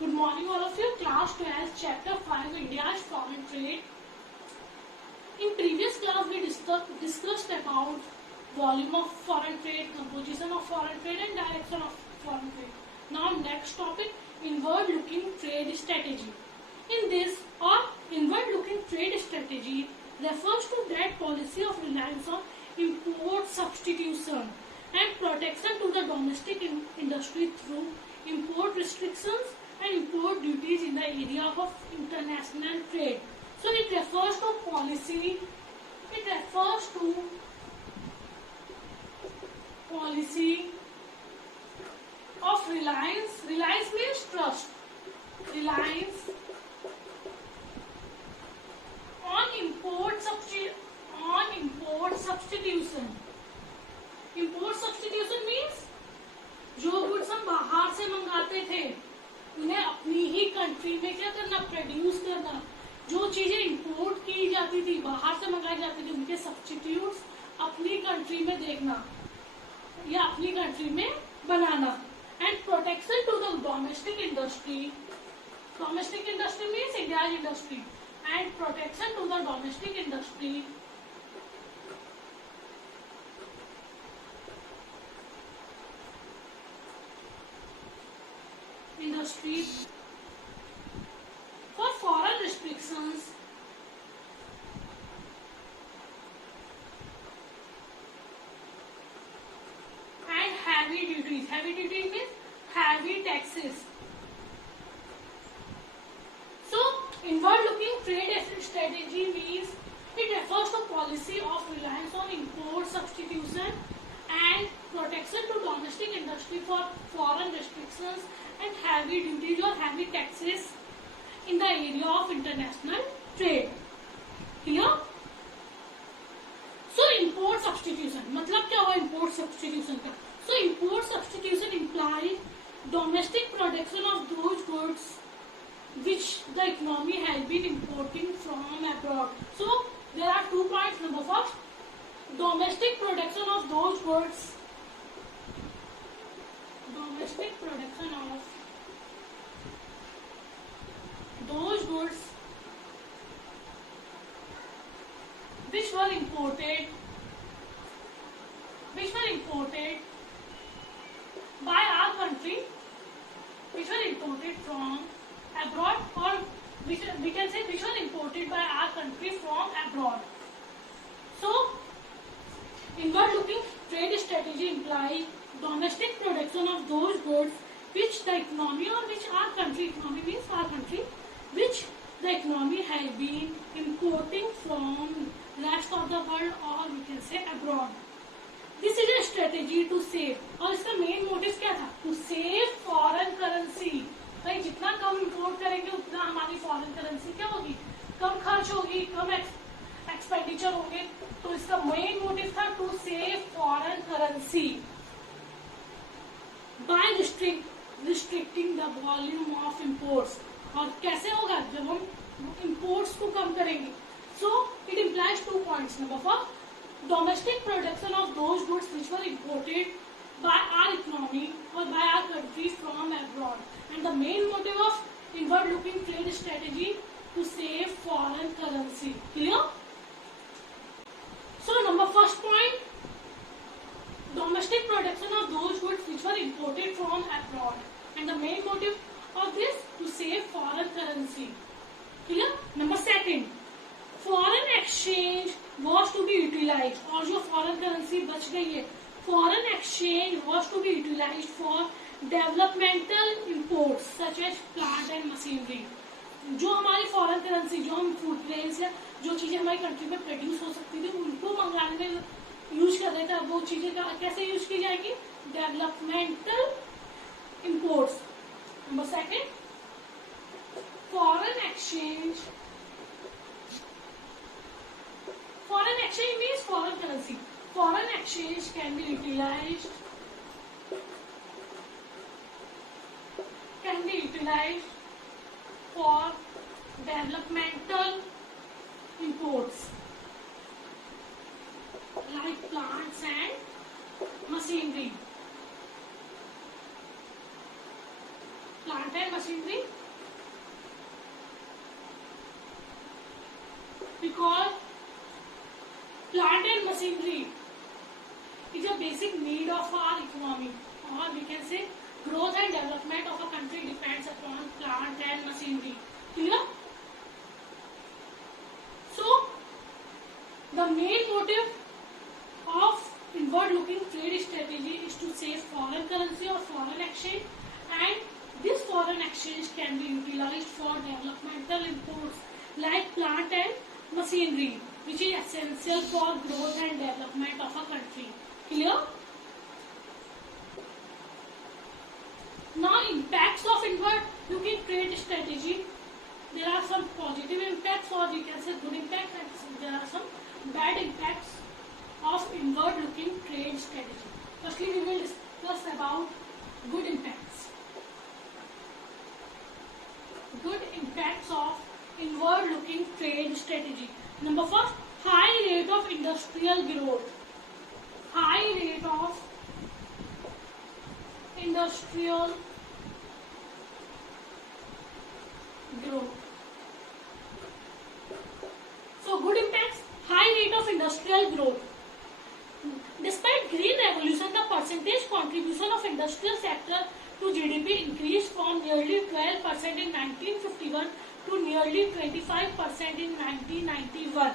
Good morning all of you. Class 12, Chapter 5, India's Foreign Trade. In previous class we discussed about volume of foreign trade, composition of foreign trade and direction of foreign trade. Now next topic, inward looking trade strategy. In this, or inward looking trade strategy refers to that policy of reliance on import substitution and protection to the domestic industry through import restrictions and import duties in the area of international trade. So it refers to policy. It refers to policy of reliance. Reliance means trust. Reliance on import substitution. Import substitution means जो goods हम बाहर से मंगाते थे उन्हें अपनी ही country में क्या करना, प्रोड्यूस करना. जो चीजें इंपोर्ट की जाती थी, बाहर से मंगाई जाती थी, उनके सब्स्टिट्यूट्स अपनी कंट्री में देखना या अपनी कंट्री में बनाना. And protection to the domestic industry. Domestic industry means India industry. And protection to the domestic industry for foreign restrictions and heavy duties. Heavy duties means heavy taxes. So, inward-looking trade strategy means it refers to policy of reliance on import substitution and protection to domestic industry for foreign restrictions and heavy duties or heavy taxes in the area of international trade. Clear? So import substitution मतलब क्या हुआ import substitution का? So import substitution implies domestic production of those goods which the economy has been importing from abroad. So there are 2 points. Number first, domestic production of those goods. Domestic production of those goods which were imported by our country, which were imported from abroad, or which we can say which were imported by our country from abroad. So inward looking trade strategy implies domestic production of those goods which the economy, or which our country, economy means our country, which the economy has been importing from rest of the world, or we can say abroad. This is a strategy to save. और इसका main motive क्या था? To save foreign currency. भाई जितना कम import करेंगे उतना हमारी foreign currency क्या होगी, कम खर्च होगी, कम एक्सपेंडिचर होंगे. तो इसका मेन मोटिव था to save foreign currency by restricting the volume of imports. और कैसे होगा जब हम इम्पोर्ट्स को कम करेंगे? So it implies 2 points. Number first, domestic production of those goods which were imported by our economy or by our country from abroad, and the main motive of inward looking trade strategy to save foreign currency. Clear? So number first point, domestic production of those goods which were imported from abroad, and the main motive of this to save foreign currency. Clear? Number second, foreign exchange was to be utilized. और जो foreign currency बच गई है, foreign exchange was to be utilized for developmental imports such as plant and machinery. जो हमारी foreign currency, जो हम food grains या जो चीजें हमारी कंट्री में प्रोड्यूस हो सकती थी उनको मंगाने में यूज कर रहे थे, वो चीजें कैसे यूज की जाएगी? Developmental imports. Number second, foreign exchange. Foreign exchange means foreign currency. Foreign exchange can be utilized for developmental imports like plants and machinery. Plant and machinery, because plant and machinery is a basic need of our economy, or we can say growth and development of a country depends upon plant and machinery. Clear? So the main motive of inward looking trade strategy is to save foreign currency or foreign exchange, and this foreign exchange can be utilized for developmental imports like plant and machinery, which is essential for growth and development of a country. Clear? Now, impacts of inward looking trade strategy. There are some positive impacts, or we can say good impacts, and there are some bad impacts of inward looking trade strategy. Firstly, we will discuss about good impacts. Good impacts of inward looking trade strategy. Number first, high rate of industrial growth. High rate of industrial growth. So good impacts, high rate of industrial growth. Despite green revolution, the percentage contribution of industrial sector to GDP increased from nearly 12% in 1951 to nearly 25% in 1991.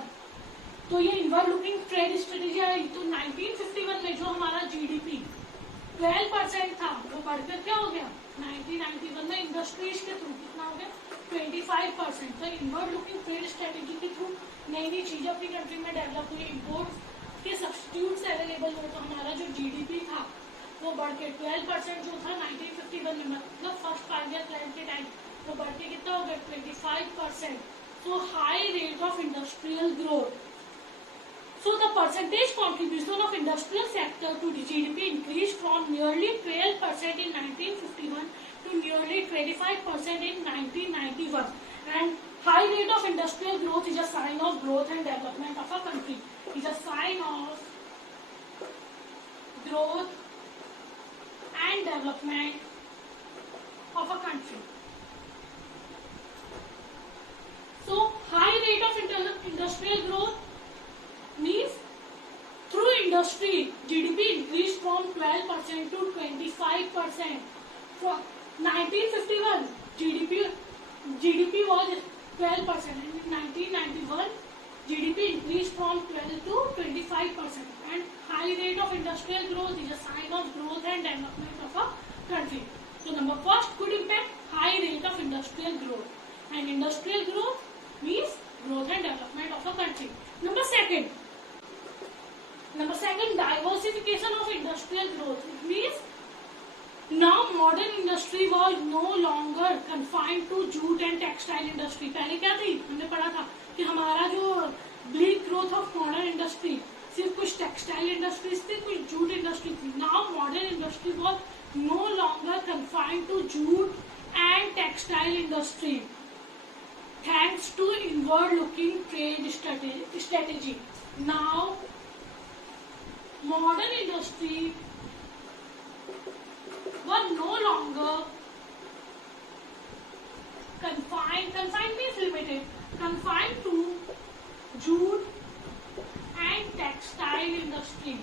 तो ये inward looking trade strategy है। तो 1951 में जो हमारा GDP 12% था वो बढ़कर क्या हो गया 1991 में इंडस्ट्रीज के थ्रू कितना हो गया 25%। तो इनवर्ड लुकिंग ट्रेड स्ट्रेटेजी के थ्रू नई नई चीजें अपनी कंट्री में डेवलप हुई, इम्पोर्ट के सब्स्टिट्यूट्स अवेलेबल हुए, तो हमारा जो जीडीपी था वो बढ़ के 12% जो था 1951 में, मतलब फर्स्ट 5 ईयर प्लान के टाइम, वो बढ़ के कितना हो गया 25%। So high rate of industrial growth. So the percentage contribution of industrial sector to the GDP increased from nearly 12% in 1951 to nearly 25% in 1991. And high rate of industrial growth is a sign of growth and development of a country. Is a sign of growth and development of a country. So high rate of industrial growth means through industry GDP increased from 12% to 25%. From 1951 GDP was 12%, and in 1991 GDP increased from 12 to 25%. And high rate of industrial growth is a sign of growth and development of a country. So number first, good impact, high rate of industrial growth, and industrial growth means growth and development of a country. Number second, diversification of industrial growth. It means now modern industry was no longer confined to jute and textile industry. पहले क्या थी, हमने पढ़ा था कि हमारा जो bleak growth of modern industry सिर्फ कुछ टेक्सटाइल इंडस्ट्रीज थी, कुछ जूट इंडस्ट्री थी. Now modern industry was no longer confined to jute and textile industry. Thanks to inward-looking trade strategy, now modern industry were no longer confined means limited, confined to jute and textile industry.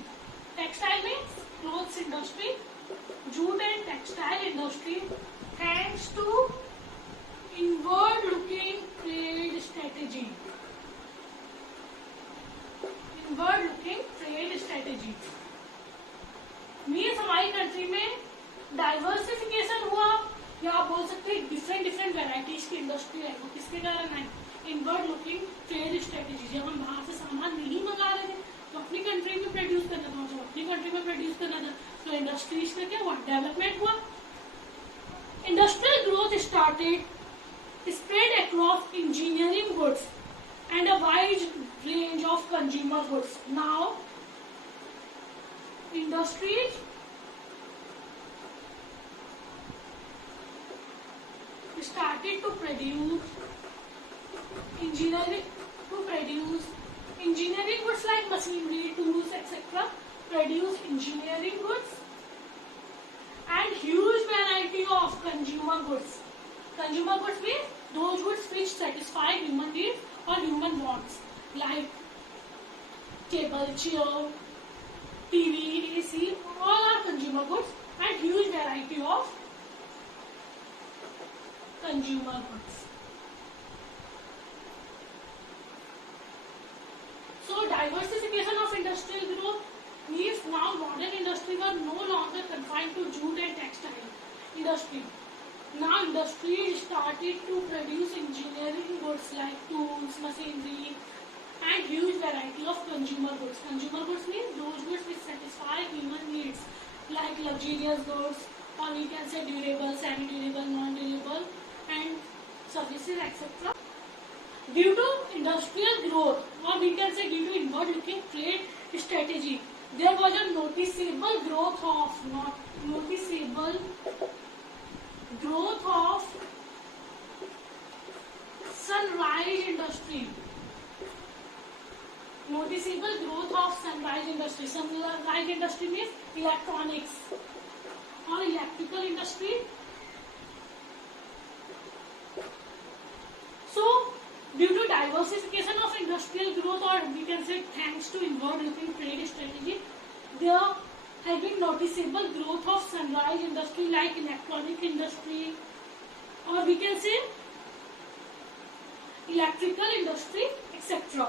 Textile means clothes industry, jute and textile industry, thanks to inward-looking trade strategy. Inward-looking trade strategy means हमारी country में diversification हुआ, या आप बोल सकते हैं different varieties की industry है. वो किसके कारण है, इनवर्ड लुकिंग ट्रेड स्ट्रेटेजी. जब हम बाहर से सामान नहीं मंगा रहे थे तो अपनी कंट्री में प्रोड्यूस करना था, जब अपनी कंट्री में प्रोड्यूस करना था तो इंडस्ट्रीज का क्या हुआ, डेवलपमेंट हुआ. Industrial growth started spread across engineering goods and a wide range of consumer goods. Now, industries started to produce engineering goods like machinery, tools, etc. Produce engineering goods and huge variety of consumer goods. Consumer goods means those goods which satisfy human needs or human wants, like table, chair, TV, AC, all are consumer goods, and huge variety of consumer goods. So diversification of industrial growth means now modern industries are no longer confined to jute and textile industry. Now industry started to produce engineering goods like tools, machinery, and huge variety of consumer goods. Consumer goods means those goods which satisfy human needs, like luxurious goods, or we can say durable, semi-durable, non-durable, and services, etc. Due to industrial growth, or we can say due to inward-looking trade strategy, there was a noticeable growth of sunrise industry. Noticeable growth of sunrise industry. Sunrise industry means electronics or electrical industry. So, due to diversification of industrial growth, or we can say thanks to inward-looking trade strategy, there has been noticeable growth of sunrise industry like electronic industry, or we can say electrical industry, etc.